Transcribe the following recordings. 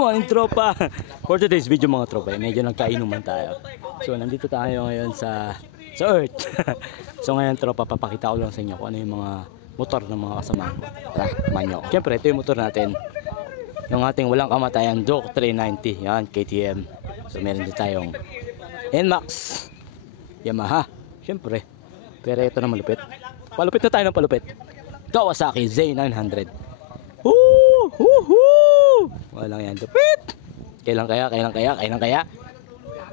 morning tropa! For today's video mga tropa, medyo nagkainuman tayo. So nandito tayo ngayon sa Earth. So ngayon tropa, papakita ko lang sa inyo kung ano yung mga motor ng mga kasama ko. Tara, manyo. Siyempre ito yung motor natin. Yung ating walang kamatayan Duke 390. Yan, KTM. So meron din tayong NMAX Yamaha. Siyempre. Pero ito na malupit. Palupit na tayo ng palupit. Kawasaki Z900. Walang yan lupit. Kailan kaya?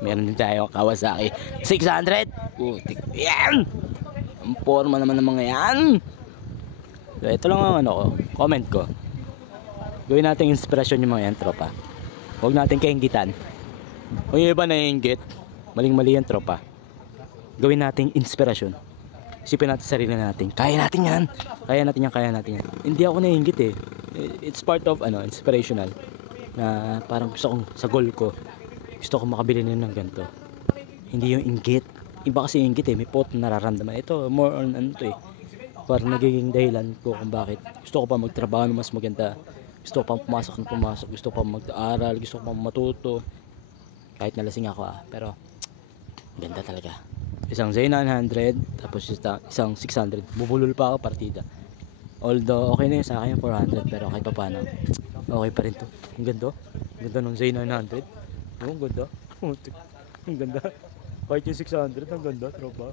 Meron din tayo Kawasaki 600. Yan. Ang forma naman ng mga yan. So, ito lang ang ano ko, comment ko. Gawin natin inspirasyon yung mga yan tropa. Huwag natin kainggitan. Kung yung iba naiinggit, maling-mali yan tropa. Gawin natin inspirasyon. Isipin natin sarili natin. Kaya natin yan. Kaya natin yan. Hindi ako naiinggit eh. It's part of inspirational. Na parang gusto kong sa goal ko. Gusto kong makabili nila ng ganito. Hindi yung inggit. Iba kasi inggit eh. May pot na nararamdaman. Ito more on ano to eh. Parang nagiging dahilan ko kung bakit. Gusto ko pa magtrabaho ng mas maganda. Gusto ko pa pumasok. Gusto ko pa mag-aaral. Gusto ko pa matuto. Kahit nalasing ako Pero ganda talaga. Isang Z900, tapos isang 600. Bubulol pa ako partida. Although okay na yun sa akin yung 400, pero kahit pa paano, okay pa rin to. Ang ganda. Ang ganda ng Z900. Oh, ang ganda. Ang ganda. Kahit yung 600, ang ganda, tropa.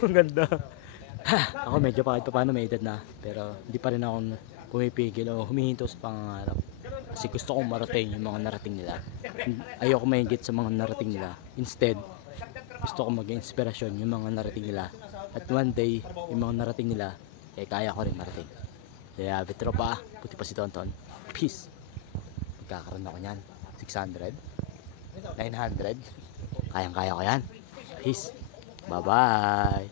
Ang ganda. Ako medyo pa kahit pa paano may edad na. Pero hindi pa rin ako pumipigil o humihinto sa pangangarap. Kasi gusto kong marating yung mga narating nila. Ayoko mahigit sa mga narating nila. Instead, gusto ko mag-inspirasyon yung mga narating nila. At one day, yung mga narating nila, kaya ko rin marating. Kaya tropa, puti pa si Tonton. Peace. Magkakaroon ako yan. 600, 900. Kayang-kaya ko yan. Peace. Bye-bye.